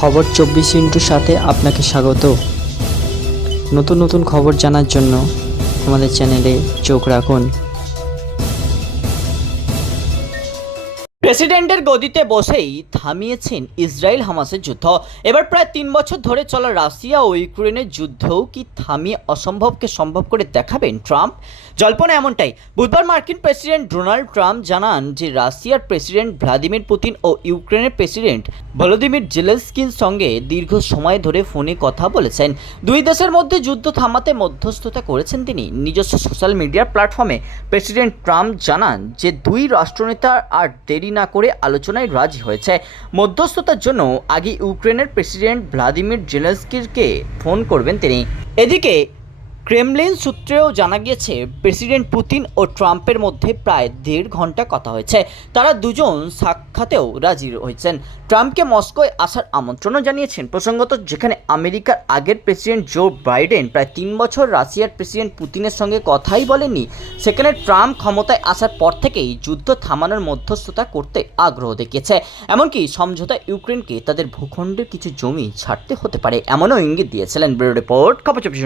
খবর চব্বিশ ইন্টুর সাথে আপনাকে স্বাগত। নতুন নতুন খবর জানার জন্য আমাদের চ্যানেলে চোখ রাখুন। প্রেসিডেন্টের গদিতে বসেই থামিয়েছেন ইসরায়েল হামাসের যুদ্ধ। এবার প্রায় তিন বছর ধরে চলা রাশিয়া ও ইউক্রেনের যুদ্ধও কি থামিয়ে অসম্ভবকে সম্ভব করে দেখাবেন ট্রাম্প? জল্পনা এমনটাই। বুধবার মার্কিন প্রেসিডেন্ট ডোনাল্ড ট্রাম্প জানান যে রাশিয়ার প্রেসিডেন্ট ভ্লাদিমির পুতিন ও ইউক্রেনের প্রেসিডেন্ট ভলোদিমির জেলেন্সকির সঙ্গে দীর্ঘ সময় ধরে ফোনে কথা বলেছেন। দুই দেশের মধ্যে যুদ্ধ থামাতে মধ্যস্থতা করেছেন তিনি। নিজস্ব সোশ্যাল মিডিয়ার প্ল্যাটফর্মে প্রেসিডেন্ট ট্রাম্প জানান যে দুই রাষ্ট্রনেতা আর দেরি না করে আলোচনায় রাজি হয়েছে। মধ্যস্থতার জন্য আগে ইউক্রেনের প্রেসিডেন্ট ভ্লাদিমির জেলেন্সকিরকে ফোন করবেন তিনি। এদিকে ক্রেমলিন সূত্রেও জানা গিয়েছে, প্রেসিডেন্ট পুতিন ও ট্রাম্পের মধ্যে প্রায় দেড় ঘণ্টা কথা হয়েছে। তারা দুজন সাক্ষাতেও রাজি হয়েছেন। ট্রাম্পকে মস্কোয় আসার আমন্ত্রণও জানিয়েছেন। প্রসঙ্গত, যেখানে আমেরিকার আগের প্রেসিডেন্ট জো বাইডেন প্রায় তিন বছর রাশিয়ার প্রেসিডেন্ট পুতিনের সঙ্গে কথাই বলেননি, সেখানে ট্রাম্প ক্ষমতায় আসার পর থেকেই যুদ্ধ থামানোর মধ্যস্থতা করতে আগ্রহ দেখিয়েছে। এমনকি সমঝোতা ইউক্রেনকে তাদের ভূখণ্ডের কিছু জমি ছাড়তে হতে পারে, এমনও ইঙ্গিত দিয়েছিলেন ব্যুরো রিপোর্ট। খবর চব্বিশ